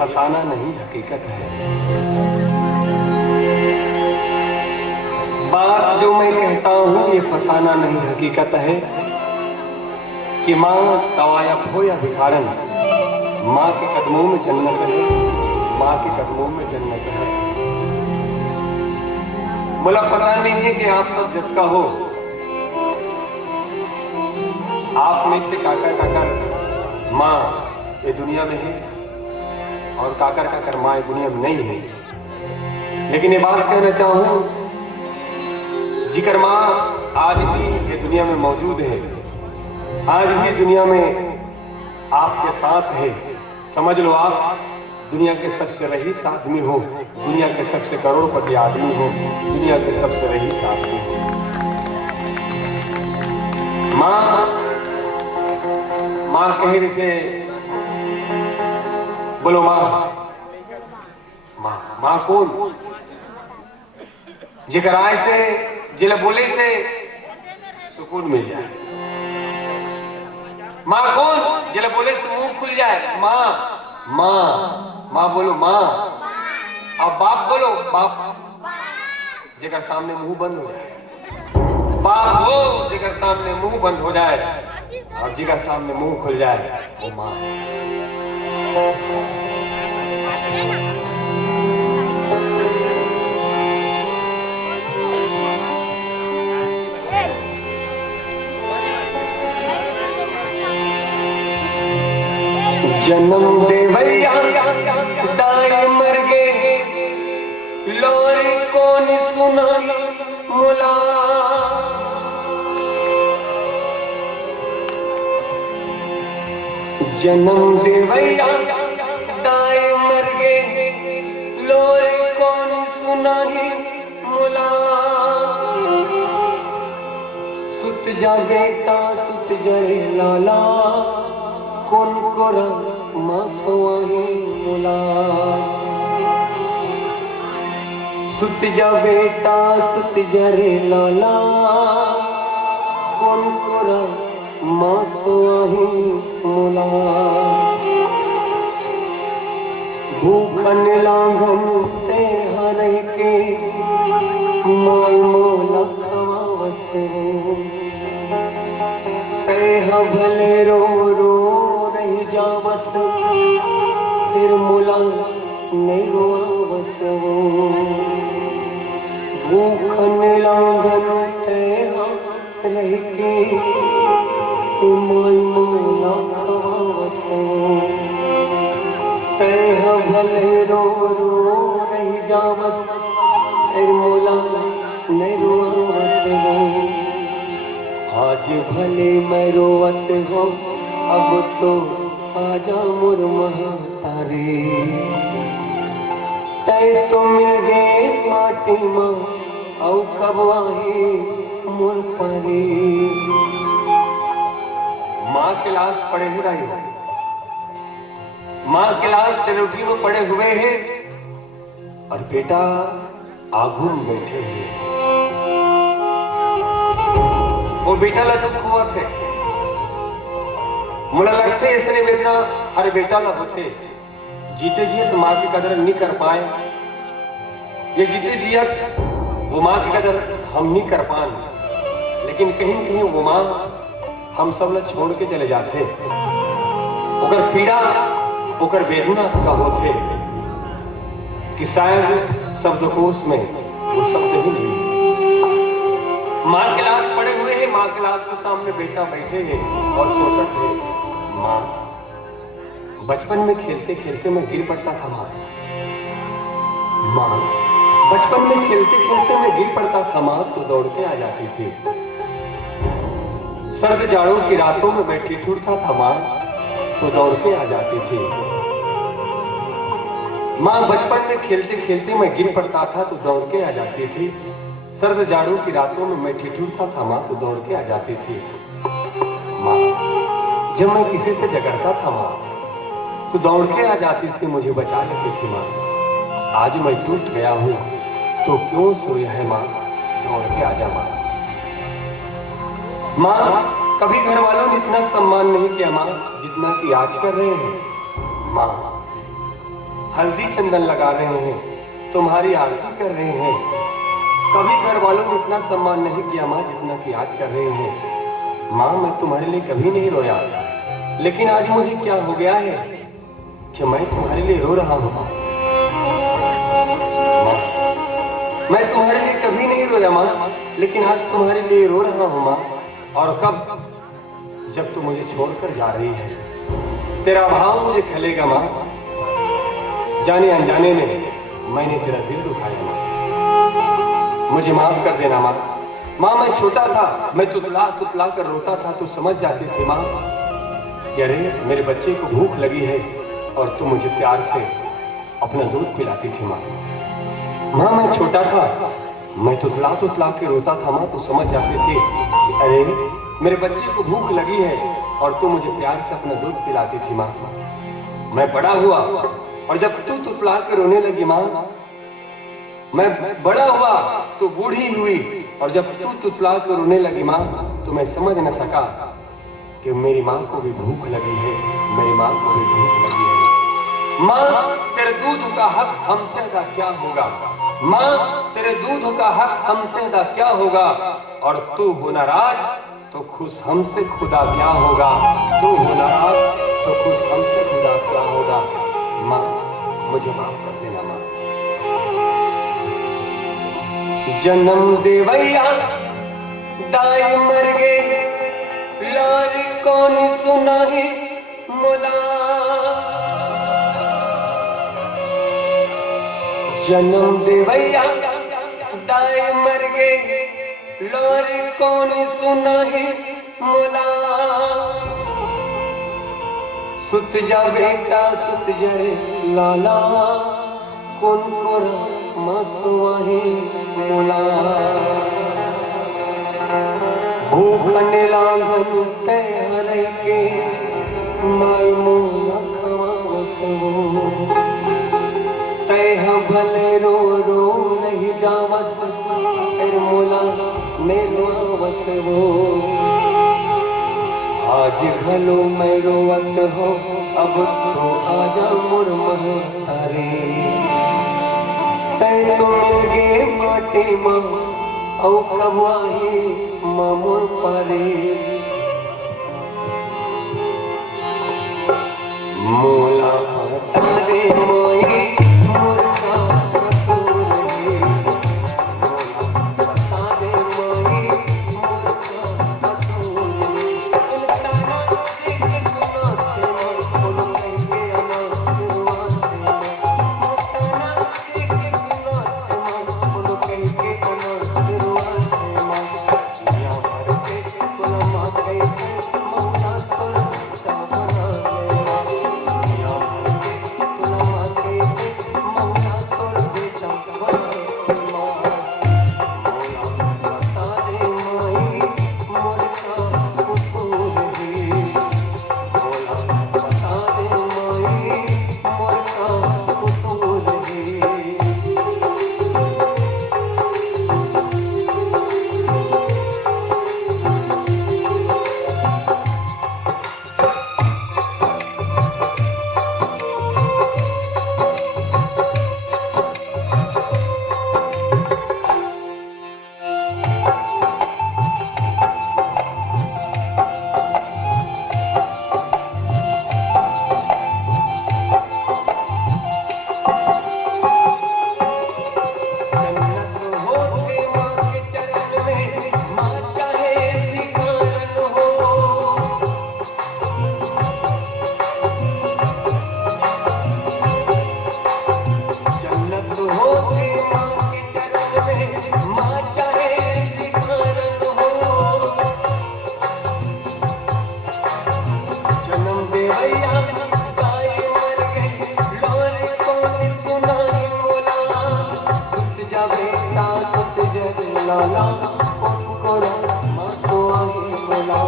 फसाना नहीं हकीकत है। बात जो मैं कहता हूँ ये फसाना नहीं हकीकत है कि माँ तवायफ हो या भिखारन, माँ के कदमों में जन्नत है, माँ के कदमों में जन्नत है। मुझे पता नहीं है कि आप सब जब का हो, आप में से काकर काकर माँ ये दुनिया में है और काकर काकर माँ ये दुनिया में नहीं है। लेकिन ये बात कहना चाहूँ, जिक्र माँ आज भी ये दुनिया में मौजूद है, आज भी दुनिया में आपके साथ है। समझ लो आप दुनिया के सबसे रईस आदमी हो, दुनिया के सबसे करोड़पति आदमी हो, दुनिया के सबसे रईस आदमी हो। माँ कह रही थे, बोलो माँ। माँ कौन? जिक्र आए से जिले बोले से सुकून मिल जाए। माँ कौन? जिले बोले से मुंह खुल जाए। माँ बोलो माँ। अब बाप बोलो बाप, जिगर सामने मुंह बंद हो जाए। बाप हो जिगर सामने मुंह बंद हो जाए और जिगर सामने मुंह खुल जाए, वो माँ। जन्म दे भैया दाई मर गे, लोरी कौन सुना मुला। जन्म दे भैया दाई मर गे, लोरी कौन सुना मुला। सुत जा बेटा सुत जरे लाला, कौन कोरा मासवाही मुला। सुत जा बेटा सुत जरे लाला, कौन कोरा मासवाही मुला। भूखन लांघन ते हर के, माई मोला खवावस ते भले रो रो रही जावस, फिर मुला नहीं रोवस। भूखन लांघन रह के, माई मोला खवावस तह भले रो रो रही जावस, फिर मुला नहीं रोवस। आज भले मैं रोवत हो, अब तो आजा मोर महातारी। तै तो मिल गए माटी माँ, औ कब आही मोर पारी। माँ के लाश पड़े ही रही हो, माँ के लाश डरोठी में पड़े हुए हैं और बेटा आगू में बैठे हुए। वो बेटा ला दुख हुआ थे, मुझे लगते इसने बेटा हर बेटा ला होते। जीते जी तो माँ की कदर नहीं कर पाए, ये जीते जिया वो माँ की कदर हम नहीं कर पाए। लेकिन कहीं कहीं वो माँ हम सब लोग छोड़ के चले जाते, ओकर पीड़ा ओकर वेदना का होते कि शायद शब्दकोश में वो शब्द ही नहीं। माँ के लाश पड़े हुए हैं, माँ के लाश के सामने बेटा बैठे हैं और सोचत है, माँ बचपन में खेलते खेलते मैं गिर पड़ता था। माँ बचपन में खेलते खेलते मैं गिर पड़ता था, माँ तो दौड़ के आ जाती थी। सर्द जाड़ों की रातों में मैं ठिठुरता था, माँ तो दौड़ के आ जाती थी। माँ बचपन में खेलते खेलते मैं गिर पड़ता था तो दौड़ के आ जाती थी। सर्द जाड़ों की रातों में मैं ठिठुरता था, माँ तो दौड़ के आ जाती थी। माँ जब मैं किसी से झगड़ता था, माँ तो दौड़ के आ जाती थी, मुझे बचा लेती थी। माँ आज मैं टूट गया हूँ तो क्यों सोई है, माँ दौड़ के आ जा। माँ कभी घर वालों ने इतना सम्मान नहीं किया माँ जितना कि आज कर रहे हैं। माँ हल्दी चंदन लगा रहे हैं, तुम्हारी आरती कर रहे हैं। कभी घर वालों ने इतना सम्मान नहीं किया माँ जितना कि आज कर रहे हैं। माँ मैं तुम्हारे लिए कभी नहीं रोया, लेकिन आज मुझे क्या हो गया है कि मैं तुम्हारे लिए रो रहा हूँ। माँ मैं तुम्हारे लिए कभी नहीं रोया माँ, लेकिन आज तुम्हारे लिए रो रहा हूँ माँ। और कब, जब तू मुझे छोड़कर जा रही है, तेरा भाव मुझे खलेगा माँ। जाने अनजाने में मैंने तेरा दिल दुखाया माँ, मुझे माफ कर देना माँ। माँ मैं छोटा था, मैं तुतला तुतला कर रोता था, तू समझ जाती थी माँ कि अरे मेरे बच्चे को भूख लगी है, और तू मुझे प्यार से अपना दूध पिलाती थी माँ। माँ मैं छोटा था, मैं तुतला तुतला के रोता था माँ, तू समझ जाती थी कि अरे मेरे बच्चे को भूख लगी है, और तू मुझे प्यार से अपना दूध पिलाती थी माँ। मैं बड़ा हुआ, और जब तू तुतला के रोने लगी माँ, मैं बड़ा हुआ तो बूढ़ी हुई, और जब तू तुतला के रोने लगी माँ, तो मैं समझ न सका कि मेरी माँ को भी भूख लगी है, मेरी माँ को भी भूख लगी है। माँ तेरे दूध का हक हमसे अदा क्या होगा, माँ तेरे दूध का हक हमसे अदा क्या होगा, और तू हो नाराज तो खुश हमसे खुदा क्या होगा, तू हो नाराज तो खुश हमसे खुदा क्या होगा। माँ मुझे माफ कर देना माँ। जन्म देवैया दाई मर गए, लार कौन सुना है मोला। जन्म देवैया दाई मर गए, लार कौन सुना है मोला। सुत जा बेटा सुत जा रे लाला, कौन कोरा मासुआ है मोला। भूखन लांघन तैयार के माई मोला खवासवो। तैह भले रो रो नहीं जावस, फिर मोला मेलवावसवो। आज घलो मैं रोवत हो, अब तो आजा मोर महतारे। तै तो लगे माटे माँ, औ कबवाही माँ मोर पारे। मोला तारे माई मोर का कसूर है, मोला तारे माई मोर का कसूर है। लाला कोरा मासुआ ही बोला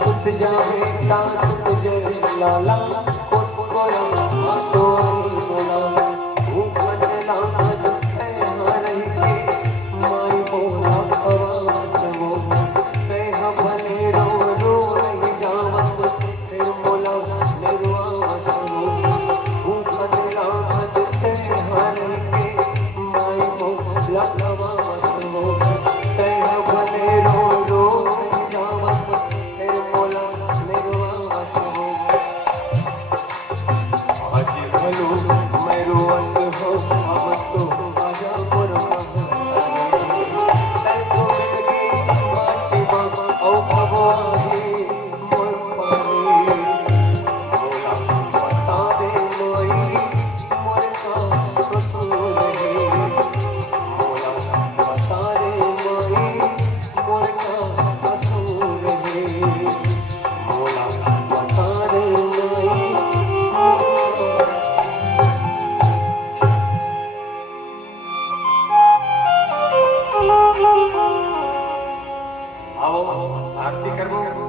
सुत जा बेटा सुत जा लाला कोरा मासुआ ही बोला भूख लगना है हर के माई बोला आवाज वो कह भले रो रो नहीं जावत फिर बोला निरवास वो भूख लगना आओ आरती करो।